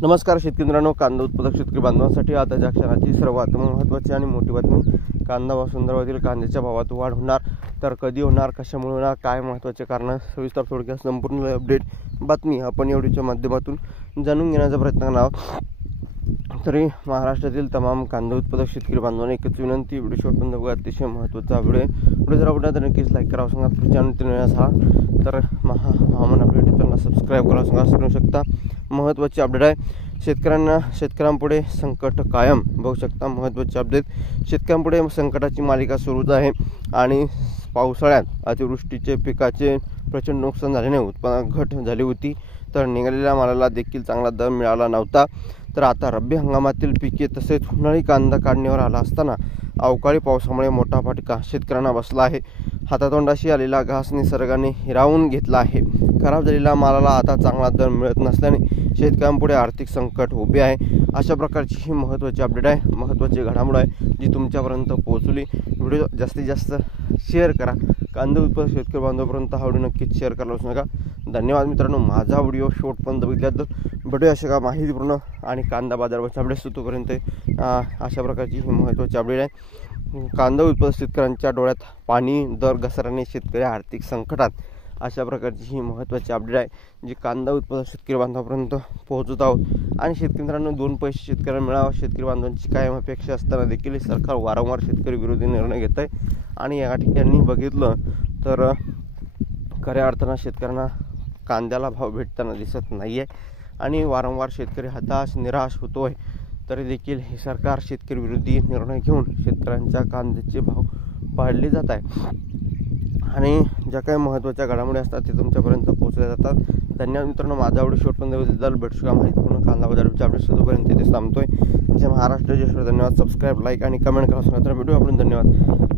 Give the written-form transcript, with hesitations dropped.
नमस्कार शेतकरी मित्रांनो, कांदा उत्पादक शेतकरी बांधवांसाठी आताच्या क्षणाची सर्वात महत्त्वाची आणि मोठी बातमी. कांदा व संदर्भातील कांद्याच्या भावात वाढ होणार, तर कधी होणार, कशामुळे होणार, काय महत्त्वाचे कारण, सविस्तर थोडक्यात संपूर्ण अपडेट बातमी आपण एवढीच्या माध्यमातून जाणून घेण्याचा प्रयत्न करणार आहोत. तरी महाराष्ट्रातील तमाम कांदा उत्पादक शेतकरी बांधवांना एकच विनंती, व्हिडिओ शेवटपर्यंत बघा. अतिशय महत्त्वाचा व्हिडिओ जर आवडला तर नक्कीच लाईक करा. सांगा चॅनल तर हवामान अपडेट चॅनलला सबस्क्राईब करा. करू शकता. महत्त्वाची अपडेट आहे. शेतकऱ्यांपुढे संकट कायम. बघू शकता महत्त्वाचे अपडेट. शेतकऱ्यांपुढे संकटाची मालिका सुरूच आहे आणि पावसाळ्यात अतिवृष्टीचे पिकाचे प्रचंड नुकसान झाल्याने उत्पादनात घट झाली होती, तर निघालेल्या मालाला देखील चांगला दर मिळाला नव्हता. तर आता रब्बी हंगामातील पिके तसेच उन्हाळी कांदा काढणीवर आला असताना अवकाळी पावसामुळे मोठा फटका शेतकऱ्यांना बसला आहे. हातातोंडाशी आलेला घास निसर्गाने हिरावून घेतला आहे. खराब झालेल्या मालाला आता चांगला दर मिळत नसल्याने शेतकऱ्यांपुढे आर्थिक संकट उभे आहे. अशा प्रकारची ही महत्त्वाची अपडेट आहे, महत्त्वाची घडामोड आहे जी तुमच्यापर्यंत पोहोचली. व्हिडिओ जास्तीत जास्त शेअर करा. कांदा उत्पादक शेतकरी बांधवांपर्यंत हा व्हिडिओ नक्कीच शेअर करायला विसरू नका. धन्यवाद मित्रांनो. माझा व्हिडिओ शेवटपर्यंत बघितल्यानंतर व्हिडिओ अशा का माहितीपूर्ण आणि कांदा बाजाराच्या अपडेट्स तोपर्यंत अशा प्रकारची ही महत्त्वाची अपडेट आहे. कांदा उत्पादक शेतकऱ्यांच्या डोळ्यात पाणी, दर घसरणे, शेतकरी आर्थिक संकटात, अशा प्रकारची ही महत्त्वाची अपडेट आहे जी कांदा उत्पादक शेतकरी बांधवांपर्यंत पोहोचत आहोत. आणि शेतकरी मित्रांनो, 2 पैसे शेतकऱ्यांना मिळावं, शेतकरी बांधवांची कायम अपेक्षा असताना देखील सरकार वारंवार शेतकरी विरोधी निर्णय घेत आहे. आणि या ठिकाणी बघितलं तर खऱ्या अर्थानं शेतकऱ्यांना कांद्याला भाव भेटताना दिसत नाही आहे आणि वारंवार शेतकरी हताश, निराश होतो आहे. तरी देखील हे सरकार शेतकरी विरोधी निर्णय घेऊन शेतकऱ्यांच्या कांद्याचे भाव पाडले जात आहे आणि ज्या काही महत्त्वाच्या घडामोडी असतात ते तुमच्यापर्यंत पोहोचल्या जातात. धन्यवाद मित्रांनो. माझा व्हिडिओ शेवटपर्यंत भेटू का माहितीपूर्ण कांदा बाजाराच्या अपडेट्स तोपर्यंत इथेच थांबतोय. जय महाराष्ट्र, जय श्री. धन्यवाद. सबस्क्राईब, लाईक आणि कमेंट करा. तर व्हिडिओ आपण धन्यवाद.